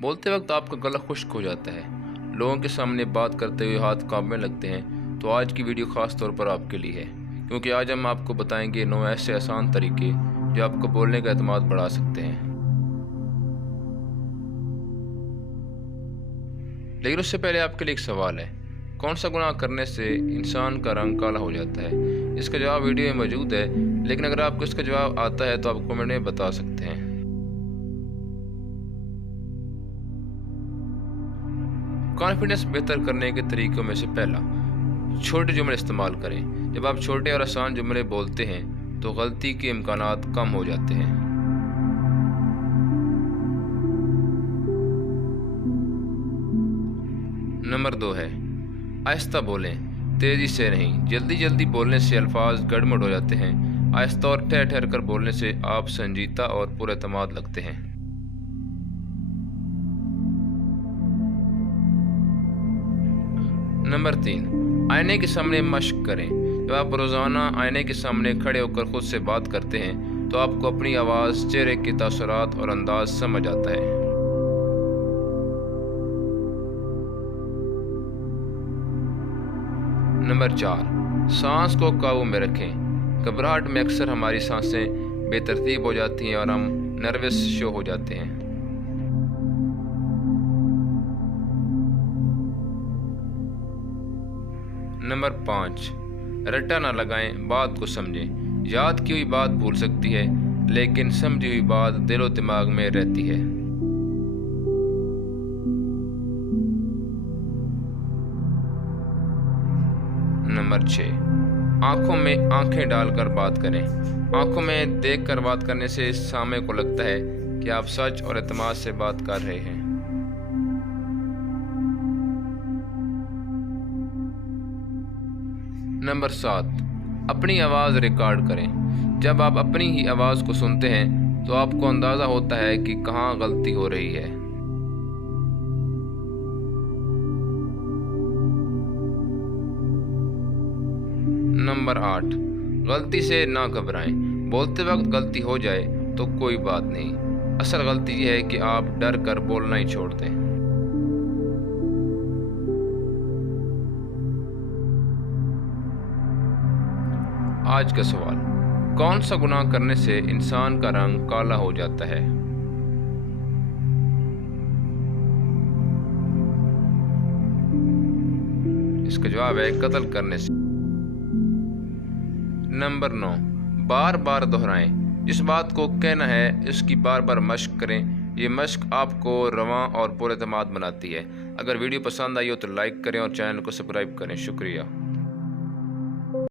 बोलते वक्त आपका गला खुश्क हो जाता है, लोगों के सामने बात करते हुए हाथ कांपने लगते हैं, तो आज की वीडियो ख़ास तौर पर आपके लिए है, क्योंकि आज हम आपको बताएंगे 9 ऐसे आसान तरीके जो आपको बोलने का एतमाद बढ़ा सकते हैं। लेकिन उससे पहले आपके लिए एक सवाल है, कौन सा गुनाह करने से इंसान का रंग काला हो जाता है? इसका जवाब वीडियो में मौजूद है, लेकिन अगर आपको इसका जवाब आता है तो आप कमेंट में बता सकते हैं। कॉन्फिडेंस बेहतर करने के तरीकों में से पहला, छोटे जुमले इस्तेमाल करें। जब आप छोटे और आसान जुमले बोलते हैं तो गलती के इम्कानात कम हो जाते हैं। नंबर 2 है, आहिस्ता बोलें, तेज़ी से नहीं। जल्दी जल्दी बोलने से अल्फाज गड़बड़ हो जाते हैं। आहिस्ता और ठहर ठहर कर बोलने से आप संजीदा और पुरएतमाद लगते हैं। नंबर 3, आईने के सामने मश्क करें। जब आप रोज़ाना आईने के सामने खड़े होकर खुद से बात करते हैं तो आपको अपनी आवाज़, चेहरे के तासुरात और अंदाज समझ आता है। नंबर 4, सांस को काबू में रखें। घबराहट में अक्सर हमारी सांसें बेतरतीब हो जाती हैं और हम नर्वस शो हो जाते हैं। नंबर 5, रट्टा ना लगाएं, बात को समझें। याद की हुई बात भूल सकती है, लेकिन समझी हुई बात दिलो दिमाग में रहती है। नंबर 6, आंखों में आंखें डालकर बात करें। आंखों में देखकर बात करने से सामने को लगता है कि आप सच और एतमाद से बात कर रहे हैं। नंबर 7, अपनी आवाज़ रिकॉर्ड करें। जब आप अपनी ही आवाज़ को सुनते हैं तो आपको अंदाज़ा होता है कि कहाँ गलती हो रही है। नंबर 8, गलती से ना घबराएं। बोलते वक्त गलती हो जाए तो कोई बात नहीं, असल गलती यह है कि आप डर कर बोलना ही छोड़ दें। आज का सवाल, कौन सा गुनाह करने से इंसान का रंग काला हो जाता है? इसका जवाब है कत्ल करने से। नंबर 9, बार बार दोहराएं। जिस बात को कहना है उसकी बार बार मश्क करें। ये मश्क आपको रवां और पुरएतमाद बनाती है। अगर वीडियो पसंद आई हो तो लाइक करें और चैनल को सब्सक्राइब करें। शुक्रिया।